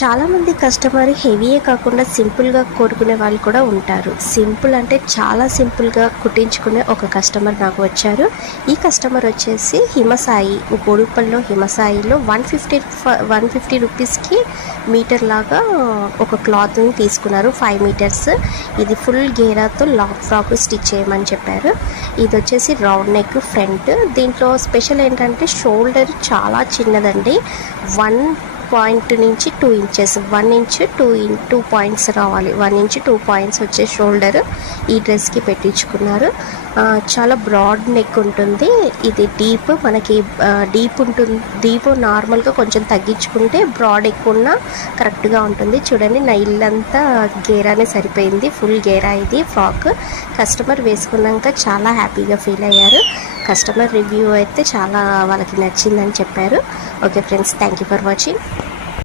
చాలామంది కస్టమర్ హెవీయే కాకుండా సింపుల్గా కోరుకునే వాళ్ళు కూడా ఉంటారు. సింపుల్ అంటే చాలా సింపుల్గా కుట్టించుకునే ఒక కస్టమర్ నాకు వచ్చారు. ఈ కస్టమర్ వచ్చేసి హిమసాయి, బోడుప్పల్లో హిమసాయిలో 150 రూపీస్కి మీటర్ లాగా ఒక క్లాత్ని తీసుకున్నారు. 5 మీటర్స్. ఇది ఫుల్ గేరాతో లాంగ్ ఫ్రాక్ స్టిచ్ చేయమని చెప్పారు. ఇది వచ్చేసి రౌండ్ నెక్ ఫ్రంట్. దీంట్లో స్పెషల్ ఏంటంటే షోల్డర్ చాలా చిన్నదండి. 1 పాయింట్ నుంచి 2 ఇంచెస్, 1 ఇంచ్ 2 పాయింట్స్ రావాలి. 1 ఇంచ్ 2 పాయింట్స్ వచ్చే షోల్డర్ ఈ డ్రెస్కి పెట్టించుకున్నారు. చాలా బ్రాడ్ నెక్ ఉంటుంది. ఇది డీప్ మనకి డీప్ ఉంటుంది. డీప్ నార్మల్గా కొంచెం తగ్గించుకుంటే బ్రాడ్ ఎక్కువ ఉన్నా కరెక్ట్గా ఉంటుంది. చూడండి, నా ఇల్లంతా గేరానే సరిపోయింది. ఫుల్ గేరా ఇది ఫ్రాక్. కస్టమర్ వేసుకున్నాక చాలా హ్యాపీగా ఫీల్ అయ్యారు. కస్టమర్ రివ్యూ అయితే చాలా వాళ్ళకి నచ్చిందని చెప్పారు. Okay friends, thank you for watching.